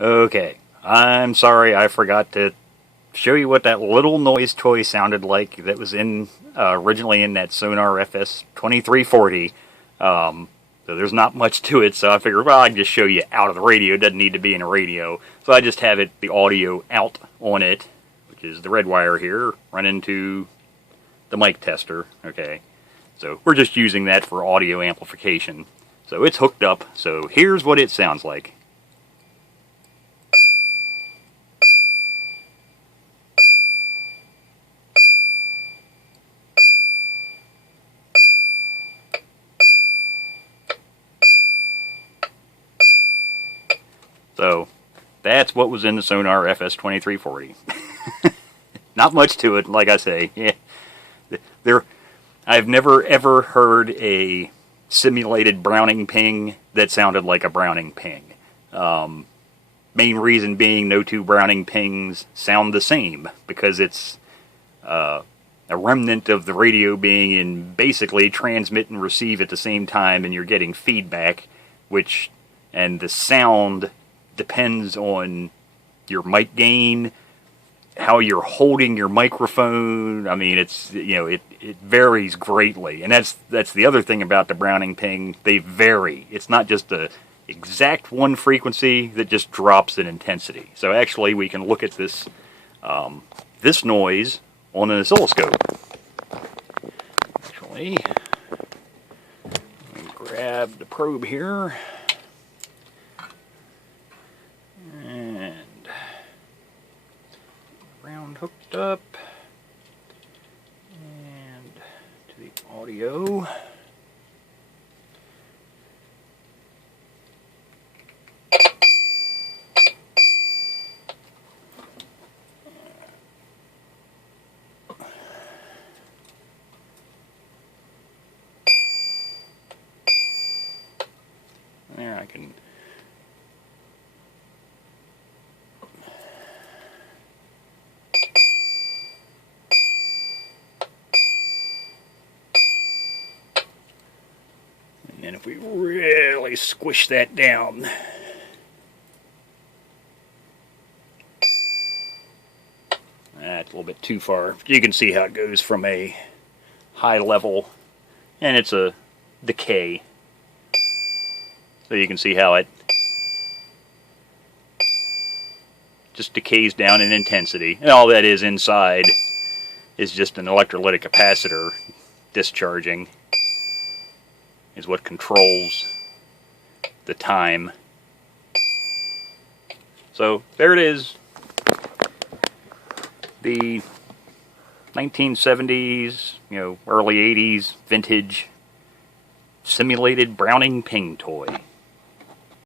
Okay, I'm sorry I forgot to show you what that little noise toy sounded like that was in originally in that Sonar FS-2340. So there's not much to it, so I figured, well, I can just show you out of the radio. It doesn't need to be in a radio. So I just have the audio out on it, which is the red wire here, running to the mic tester. Okay, so we're just using that for audio amplification. So it's hooked up, so here's what it sounds like. So that's what was in the Sonar FS-2340. Not much to it, like I say. Yeah, I've never ever heard a simulated Browning ping that sounded like a Browning ping. Main reason being no two Browning pings sound the same, because it's a remnant of the radio being in basically transmit and receive at the same time, and you're getting feedback, and the sound depends on your mic gain, how you're holding your microphone. I mean, it varies greatly, and that's the other thing about the Browning ping. They vary. It's not just the exact one frequency that just drops in intensity. So actually, we can look at this this noise on an oscilloscope. Actually, let me grab the probe here. And ground hooked up, and to the audio. There, I can. And if we really squish that down, that's a little bit too far. You can see how it goes from a high level, and it's a decay. So you can see how it just decays down in intensity. And all that is inside is just an electrolytic capacitor discharging. Is what controls the time. So there it is. The 1970s, early 80s vintage simulated Browning ping toy.